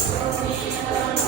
Thank you.